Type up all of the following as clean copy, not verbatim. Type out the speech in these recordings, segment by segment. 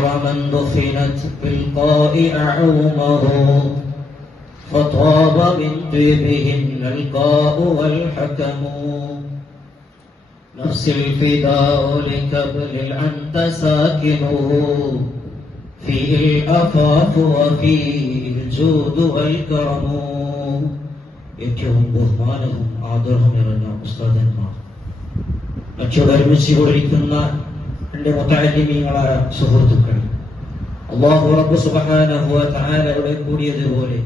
خير من دفنت بالقاء أعومه فطاب من طيبهن القاء والحكم نفس الفداء لكبل أنت ساكنه فيه الأفاف وفيه الجود والكرم. ഏറ്റവും ബഹുമാനവും ആദരവും നിറഞ്ഞ ഉസ്താദന്മാർ, ഒരുമിച്ചുകൊണ്ടിരിക്കുന്ന എന്റെ മുതഅല്ലിമീങ്ങളായ സുഹൃത്തുക്കൾ, അല്ലാഹു റബ്ബ് സുബ്ഹാനഹു വ തആലയുടെ കൂടിയതുപോലെ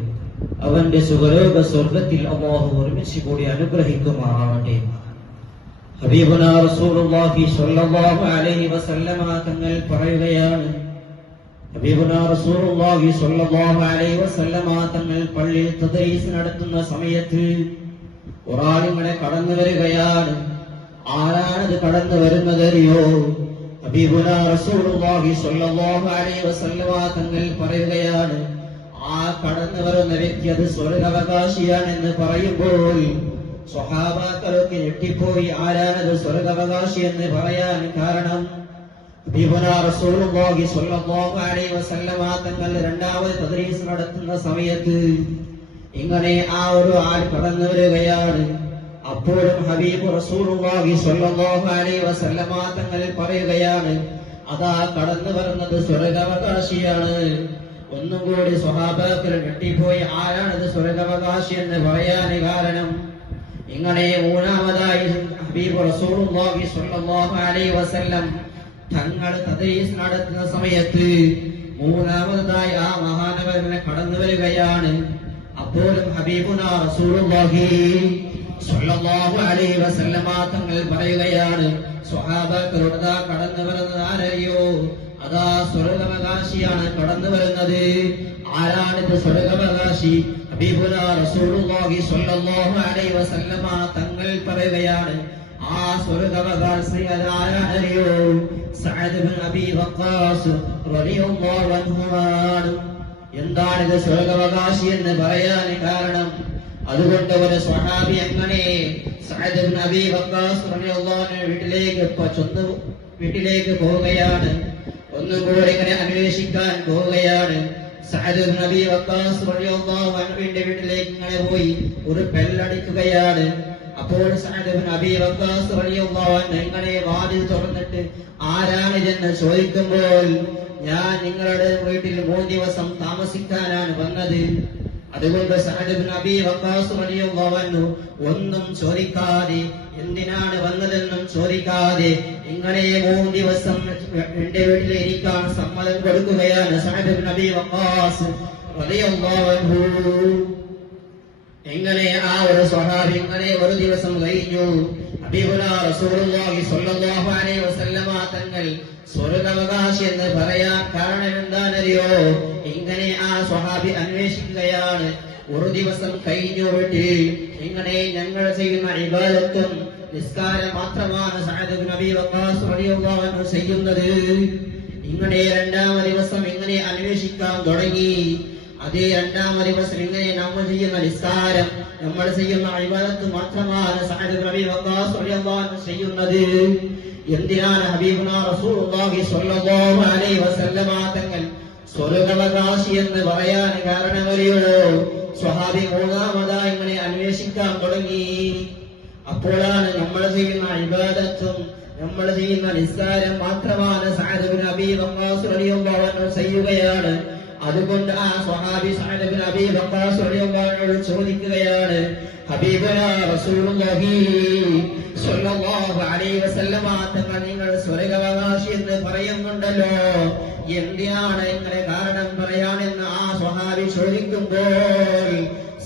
അവന്റെ സുഖലോക സ്വർഗ്ഗത്തിൽ അല്ലാഹു ഒരുമിച്ച് കൂടി അനുഗ്രഹിക്കുമാറാവട്ടെ. ഹബീബുനാ റസൂലുള്ളാഹി സ്വല്ലല്ലാഹു അലൈഹി വസല്ലമ തങ്ങൾ പറയുകയാണ്, ഹബീബുനാ റസൂലുള്ളാഹി സ്വല്ലല്ലാഹു അലൈഹി വസല്ലമ തങ്ങൾ പള്ളിയിൽ തദ്രീസ് നടത്തുന്ന സമയത്ത് ഒരാളിങ്ങനെ കടന്നു വരികയാണ്. ആരാണത് കടന്നു വരുന്നതറിയോ? ഹബീബുനാ റസൂലുള്ളാഹി സ്വല്ലല്ലാഹു അലൈഹി വസല്ലമ തങ്ങൾ പറയുകയാണ്, ആ കടന്നു വരുന്ന വ്യക്തി അത് സ്വർഗാവകാശിയാണെന്ന് പറയുമ്പോൾ സ്വഹാബാക്കളൊക്കെ ഞെട്ടിപ്പോയി. ആരാണത് സ്വർഗാവകാശി എന്ന് പറയാൻ കാരണം? ഹബീബുനാ റസൂലുള്ളാഹി സ്വല്ലല്ലാഹു അലൈഹി വസല്ലമ തങ്ങൾ രണ്ടാമത് തദ്രീസ് നടത്തുന്ന സമയത്ത് ഇങ്ങനെ ആ ഒരു ആൾ കടന്നു വരികയാണ്. അപ്പോഴും ഹബീബ് റസൂലുള്ളാഹി സ്വല്ലല്ലാഹു അലൈഹി വസല്ലമ തങ്ങൾ പറയുകയാണ്, അതാ കടന്നു വരുന്നത് സ്വർഗാവകാശിയാണ്. ഒന്നും കൂടി സ്വഹാബാക്കൾ ഞെട്ടിപ്പോയി. ആരാണത് സ്വർഗാവകാശി എന്ന് പറയാൻ കാരണം? ഇങ്ങനെ മൂന്നാമതായി ഹബീബ് റസൂലുള്ളാഹി സ്വല്ലല്ലാഹു അലൈഹി വസല്ലം തങ്ങൾ തദ്രീസ് നടത്തുന്ന സമയത്ത് മൂന്നാമതായി ആ മഹാനവരനെ കടന്നു വരികയാണ്. അപ്പോഴും ഹബീബുനാ റസൂലുള്ളാഹി സ്വല്ലല്ലാഹു അലൈഹി വസല്ലമ തങ്ങൾ പറയുകയാണ്, സ്വഹാബാക്കളോട് അതാ കടന്നു വരുന്നത് ആരറിയോ? അതാ സ്വർഗാവകാശിയാണ് കടന്നു വരുന്നത്. ആരാണിത് സ്വർഗാവകാശി? ഹബീബുനാ റസൂലുള്ളാഹി സ്വല്ലല്ലാഹു അലൈഹി വസല്ലമ തങ്ങൾ പറയുകയാണ്, ആ സ്വർഗാവകാശി ആരാണറിയോ? സഅദ് ഇബ്നു അബീ വഖാസ് റളിയല്ലാഹു അൻഹു. എന്താണിത് സ്വർഗാവകാശി എന്ന് പറയാൻ കാരണം? അതുകൊണ്ട് ഒരു സ്വഹാബി അങ്ങനെ സഅദ് ഇബ്നു അബീ വഖാസ് റളിയല്ലാഹു അൻഹു വീട്ടിലേക്ക് പോവുകയാണ്. ഒന്നുകൂടി ഇങ്ങനെ അന്വേഷിക്കാൻ പോവുകയാണ്. സഅദ് ഇബ്നു അബീ വഖാസ് റളിയല്ലാഹു അൻഹുവിന്റെ വീട്ടിലേക്ക് ഇങ്ങനെ പോയി ഒരു ബെല്ലടിക്കുകയാണ്. അപ്പോൾ സഅദ് ഇബ്നു അബീ വഖാസ് റളിയല്ലാഹു അൻഹു ഇങ്ങനെ വാതിൽ തുറന്നിട്ട് ആരാണിതെന്ന് ചോദിക്കുമ്പോൾ, ഞാൻ നിങ്ങളുടെ വീട്ടിൽ 3 ദിവസം താമസിക്കാനാണ് വന്നത്. അതുകൊണ്ട് സഅദ് ഇബ്നു അബീ വഖാസ് റളിയല്ലാഹു അൻഹു ഒന്നും ചോദിക്കാതെ, എന്തിനാണ് വന്നതെന്നും ചോദിക്കാതെ ഇങ്ങനെ 3 ദിവസം എന്റെ വീട്ടിൽ ഇരിക്കാൻ സമ്മതം കൊടുക്കുകയാണ് സഅദ് ഇബ്നു അബീ വഖാസ് റളിയല്ലാഹു അൻഹു. ഇങ്ങനെ ആ ഒരു സ്വഹാബി ഇങ്ങനെ ഒരു ദിവസം കഴിഞ്ഞു. ഹബീബുനാ റസൂലുള്ളാഹി സ്വല്ലല്ലാഹു അലൈഹി വസല്ലമ തങ്ങൾ സ്വർഗാവകാശി എന്ന് പറയാൻ കാരണം എന്താണെന്നറിയോ? ഇങ്ങനെ ആ സ്വഹാബി അന്വേഷിക്കുകയാണ്. ഒരു ദിവസം കഴിഞ്ഞു വീട്ടിൽ ഇങ്ങനെ ഞങ്ങൾ ചെയ്യുന്ന ഇബാദത്തും നിസ്കാരം മാത്രമാണ് സഅദ് ഇബ്നു അബീ വഖാസ് റളിയല്ലാഹു അൻഹു ചെയ്യുന്നത്. ഇങ്ങനെ രണ്ടാമത്തെ ദിവസം ഇങ്ങനെ അന്വേഷിക്കാൻ തുടങ്ങി. അതേ രണ്ടാമത്തെ ദിവസം ഇങ്ങനെ നമ്മൾ ചെയ്യുന്ന നിസ്കാരം, നമ്മൾ ചെയ്യുന്ന ഇബാദത്ത് മാത്രമാണ് സഅദ് ഇബ്നു അബീ വഖാസ് റളിയല്ലാഹു അൻഹു ചെയ്യുന്നത്. എന്തിനാണ് ഹബീബുനാ റസൂലുള്ളാഹി സ്വല്ലല്ലാഹു അലൈഹി വസല്ലമ തങ്ങൾ സ്വർഗാവകാശി എന്ന് പറയാൻ കാരണമറിയോ? സ്വഹാബി മൂന്നാമതായി ഇങ്ങനെ അന്വേഷിക്കാൻ തുടങ്ങി. അപ്പോഴാണ് നമ്മൾ ചെയ്യുന്ന ഇബാദത്തും നമ്മൾ ചെയ്യുന്ന നിസ്കാരം മാത്രമാണ് സഅദ് ഇബ്നു അബീ വഖാസ് റളിയല്ലാഹു അൻഹു ചെയ്യുകയാണ്. അതുകൊണ്ട് ആ സ്വഹാബി സഅദ് ഇബ്നു അബീ വഖാസ് റളിയല്ലാഹു അൻഹു ചോദിക്കുകയാണ്, ഹബീബുനാ റസൂലുള്ളാഹി സ്വല്ലല്ലാഹു അലൈഹി വസല്ലമ തങ്ങൾ നിങ്ങൾ സ്വർഗാവകാശി എന്ന് പറയുന്നുണ്ടല്ലോ, എന്തിനാണ് ഇങ്ങനെ കാരണം പറയാനെന്ന് ആ സ്വഹാബി ചോദിക്കുമ്പോൾ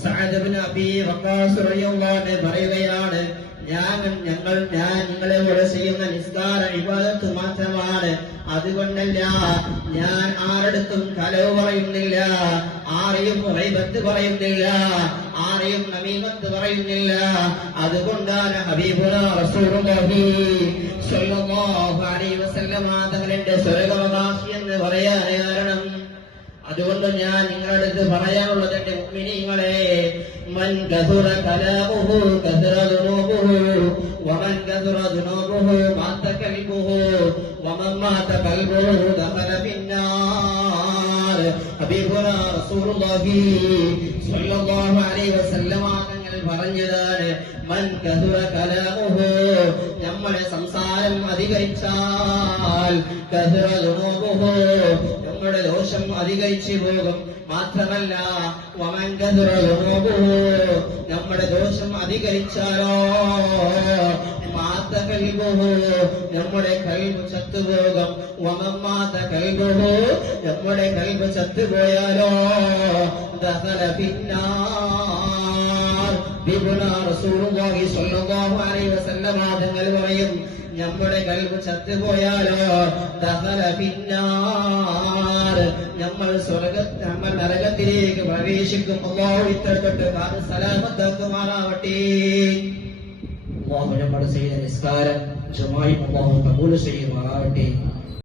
സഅദ് ഇബ്നു അബീ വഖാസ് റളിയല്ലാഹു അൻഹു പറയുകയാണ്, ഞാൻ നിങ്ങളെ ചെയ്യുന്ന നിസ്കാര ഇബാദത്ത് മാത്രമാണ്. അതുകൊണ്ടല്ല ഞാൻ ആരടുത്തും കളവ് പറയുന്നില്ല, ആരെയും ഗൈബത്ത് പറയുന്നില്ല, ആരെയും നമീമത്ത് പറയുന്നില്ല. അതുകൊണ്ടാണ് ഹബീബുനാ റസൂലുള്ളാഹി സ്വല്ലല്ലാഹു അലൈഹി വസല്ലമ തങ്ങളുടെ സ്വർഗാവകാശി എന്ന് പറയാൻ കാരണം. അതുകൊണ്ട് ഞാൻ നിങ്ങളുടെ അടുത്ത് പറയാനുള്ളത്, എന്റെ മുഅ്മിനീങ്ങളെ, മൻ കസുറ കലാമുഹു കസുറ ദുനൂബുഹു വമൻ കസുറ ദുനൂബുഹു മാത ഖൽബുഹു വമൻ മാത ഖൽബുഹു ദഖല ഫിന്നാർ. ഹബീബുനാ റസൂലുള്ളാഹി സ്വല്ലല്ലാഹു അലൈഹി വസല്ലമ തങ്ങൾ പറഞ്ഞതാണ്, മൻ കസുറ കലാമുഹു, നമ്മുടെ സംസാരം അധികരിച്ചാൽ കസുറ ദുനൂബുഹു, നമ്മുടെ ദോഷം അധികരിച്ചു പോകും. മാത്രമല്ല വമൻ കസുറ ദുനൂബുഹു, നമ്മുടെ ദോഷം അധികരിച്ചാലോ മാത കൽബുഹു, നമ്മുടെ കൽബ് ചത്തുപോകും. വമൻ മാത കൽബുഹു, നമ്മുടെ കൽബ് ചത്തുപോയാലോ ദഖല ഫിന്നാർ. ബിബുനാ റസൂലുള്ളാഹി സ്വല്ലല്ലാഹു അലൈഹി വസല്ലമ തങ്ങൾ പറയും, നമ്മുടെ കൽബ് ചത്തുപോയാലോ ദഖല ഫിന്നാർ, നമ്മൾ നരകത്തിലേക്ക് പ്രവേശിക്കും. അല്ലാഹു ഇത്തരപ്പെട്ട കാര്യം സലാമത്താക്കുമാറാവട്ടെ. അല്ലാഹു നമ്മുടെ ചെയ്ത നിസ്കാരം ജമാഅത്ത് അല്ലാഹു കബൂൽ ചെയ്യുമാറാവട്ടെ.